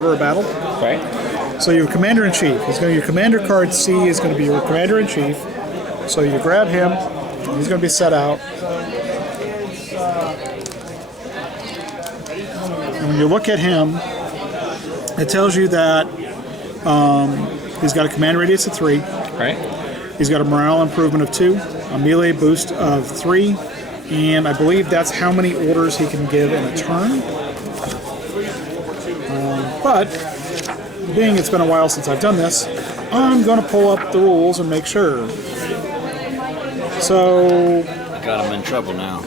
for a battle. Right. So your commander-in-chief is going to, your commander card C is going to be your commander-in-chief. So you grab him, he's going to be set out. And when you look at him, it tells you that he's got a command radius of 3. Right. He's got a morale improvement of 2, a melee boost of 3, and I believe that's how many orders he can give in a turn. But being it's been a while since I've done this, I'm going to pull up the rules and make sure. So... Got him in trouble now.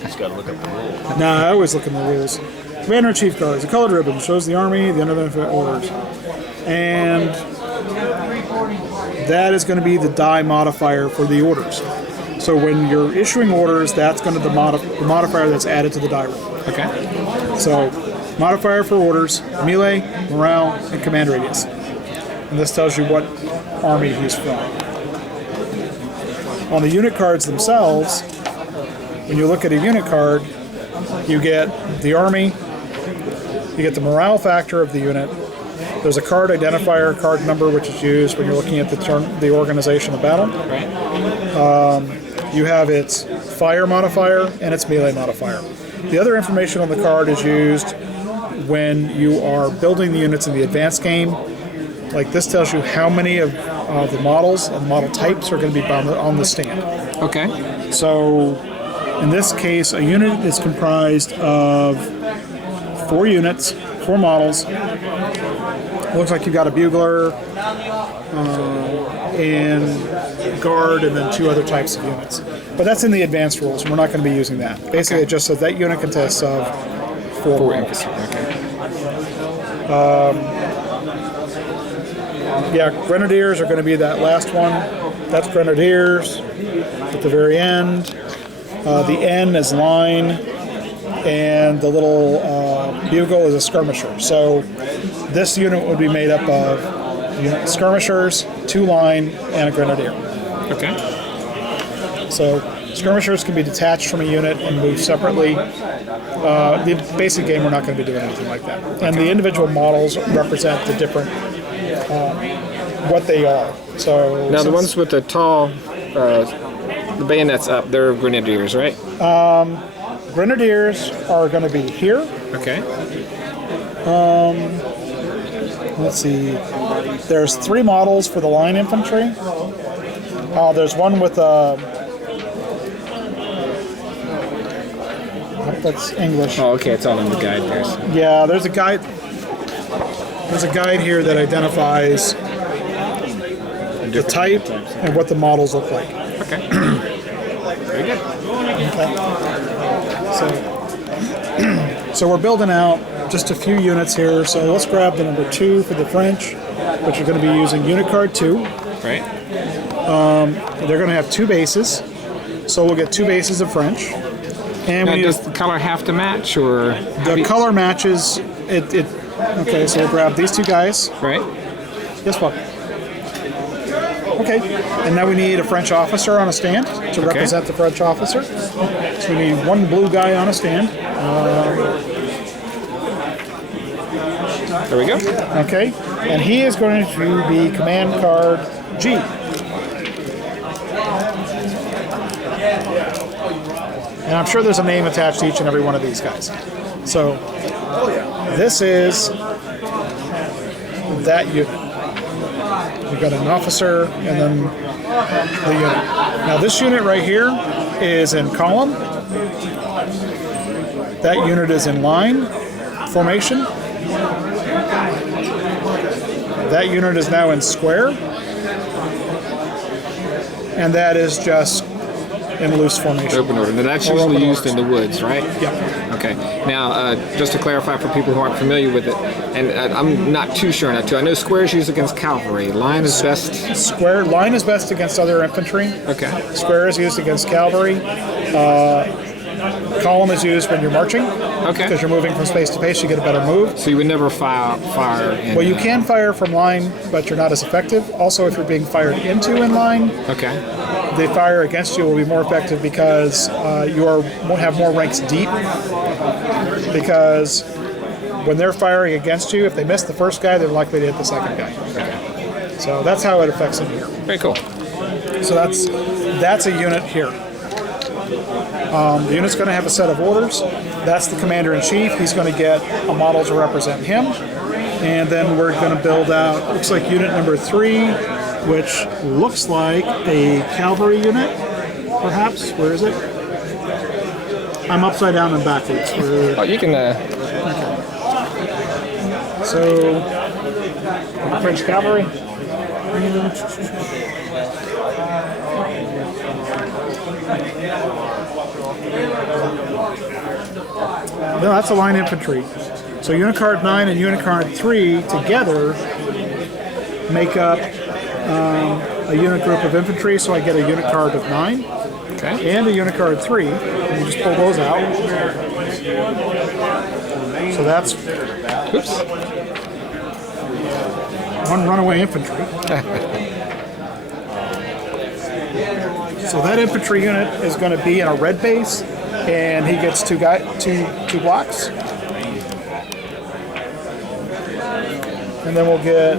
Just got to look up the rules. Nah, I always look in the rules. Commander-in-Chief cards. A colored ribbon shows the army, the unidentified orders. And that is going to be the die modifier for the orders. So when you're issuing orders, that's going to be the modifier that's added to the die roll. Okay. So modifier for orders, melee, morale, and command radius. And this tells you what army he's from. On the unit cards themselves, when you look at a unit card, you get the army, you get the morale factor of the unit. There's a card identifier, card number, which is used when you're looking at the organization of battle. Right. You have its fire modifier and its melee modifier. The other information on the card is used when you are building the units in the advanced game. Like this tells you how many of the models and model types are going to be on the stand. Okay. So in this case, a unit is comprised of 4 units, 4 models. It looks like you've got a bugler and guard and then 2 other types of units. But that's in the advanced rules, and we're not going to be using that. Basically, It just says that unit consists of 4 models. Okay. Yeah, Grenadiers are going to be that last one. That's Grenadiers at the very end. The N is line, and the little bugle is a skirmisher. So this unit would be made up of skirmishers, 2 line, and a Grenadier. Okay. So skirmishers can be detached from a unit and moved separately. The basic game, we're not going to be doing anything like that. And the individual models represent the different, what they are. So Now the ones with the tall, the bayonets up, they're grenadiers, right? Grenadiers are going to be here. Okay. Let's see. There's 3 models for the line infantry. There's one with that's English. Oh, okay. It's all in the guide there. So. Yeah, there's a guide. There's a guide here that identifies the type and what the models look like. Okay. Very good. Okay. So we're building out just a few units here. So let's grab the number 2 for the French, which are going to be using unit card 2. Right. They're going to have 2 bases. So we'll get 2 bases of French. And Now, does the color have to match, or the color matches? Okay, so we'll grab these 2 guys. Right. Yes, what? Okay, and now we need a French officer on a stand to represent the French officer. So we need 1 blue guy on a stand. There we go. Okay, and he is going to be command card G. And I'm sure there's a name attached to each and every one of these guys. So this is that unit. We've got an officer and then the unit. Now this unit right here is in column. That unit is in line formation. That unit is now in square. And that is just in loose formation. Open order. Now that's usually used in the woods, right? Yeah. Okay. Now, just to clarify for people who aren't familiar with it, and I'm not too sure now too. I know square is used against cavalry. Line is best. Square line is best against other infantry. Okay. Square is used against cavalry. Column is used when you're marching. Okay. Because you're moving from space to space, you get a better move. So you would never fire. Well, you can fire from line, but you're not as effective. Also, if you're being fired into in line, Okay. the fire against you will be more effective because you will have more ranks deep. Because when they're firing against you, if they miss the first guy, they're likely to hit the second guy. So that's how it affects them here. Very cool. So that's a unit here. The unit's going to have a set of orders. That's the commander-in-chief. He's going to get a model to represent him. And then we're going to build out, looks like unit number 3, which looks like a cavalry unit, perhaps. Where is it? I'm upside down and backwards. Oh, you can. So, French cavalry. no, that's a line infantry. So Unicard 9 and Unicard 3 together make up a unit group of infantry, so I get a Unicard of 9 and a Unicard 3. And you just pull those out. So that's one runaway infantry. So that infantry unit is going to be in a red base, and he gets two blocks. And then we'll get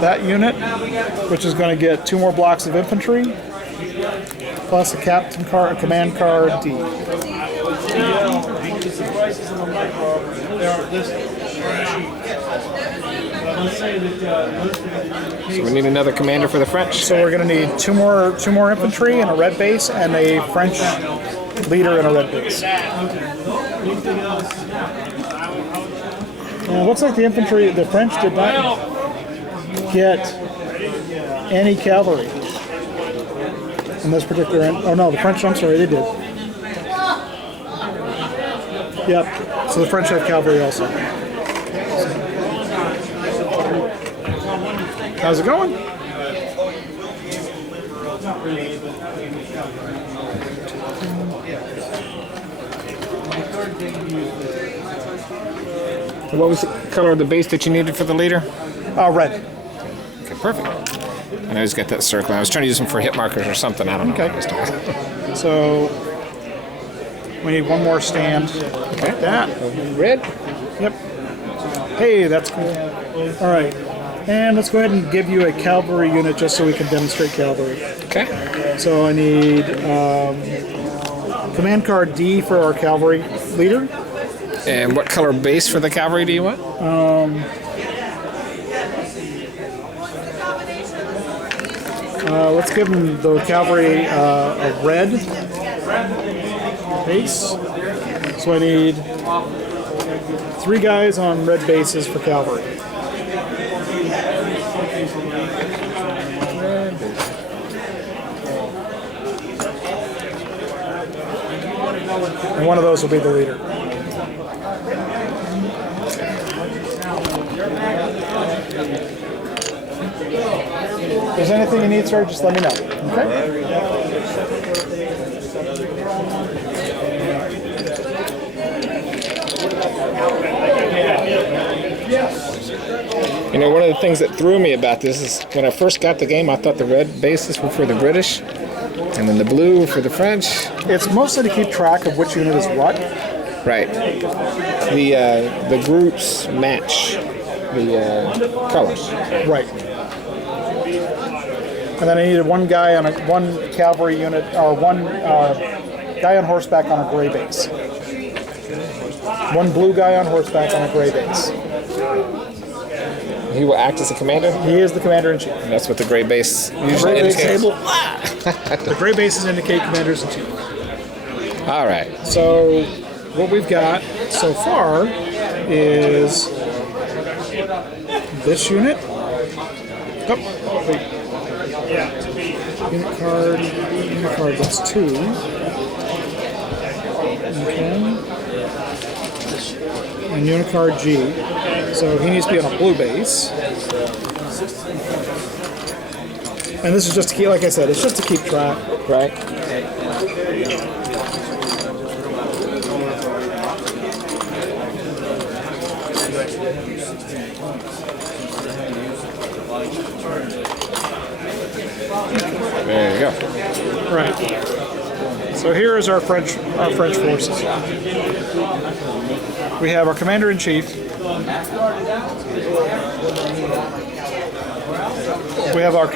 that unit, which is going to get 2 more blocks of infantry, plus a command card D. So we need another commander for the French. So we're going to need two more infantry in a red base and a French leader in a red base. It looks like the French did not get any cavalry in this particular. Oh no, the French. I'm sorry, they did. Yep. So the French have cavalry also. How's it going? What was the color of the base that you needed for the leader? Red. Okay, perfect. I know he's got that circle. I was trying to use them for hit markers or something. I don't know. Okay. What I was doing. So we need one more stand like that. Red? Yep. Hey, that's cool. All right. And let's go ahead and give you a cavalry unit just so we can demonstrate cavalry. Okay. So I need command card D for our cavalry leader. And what color base for the cavalry do you want? Let's give them the cavalry a red base. So I need 3 guys on red bases for cavalry. And one of those will be the leader. If there's anything you need, sir, just let me know. Okay? You know, one of the things that threw me about this is when I first got the game, I thought the red bases were for the British, and then the blue were for the French. It's mostly to keep track of which unit is what. Right. The groups match the colors. Right. And then I needed one cavalry unit, or one guy on horseback on a gray base. One blue guy on horseback on a gray base. He will act as a commander? He is the commander-in-chief. And that's what the gray base usually indicates. The gray bases indicate commanders-in-chief. All right. So what we've got so far is this unit. Oh, wait. Unit card, that's 2. Okay. And unit card G. So he needs to be on a blue base. And this is just to keep, like I said, it's just to keep track. Right. There you go. Right. So here is our French forces. We have our commander-in-chief. We have our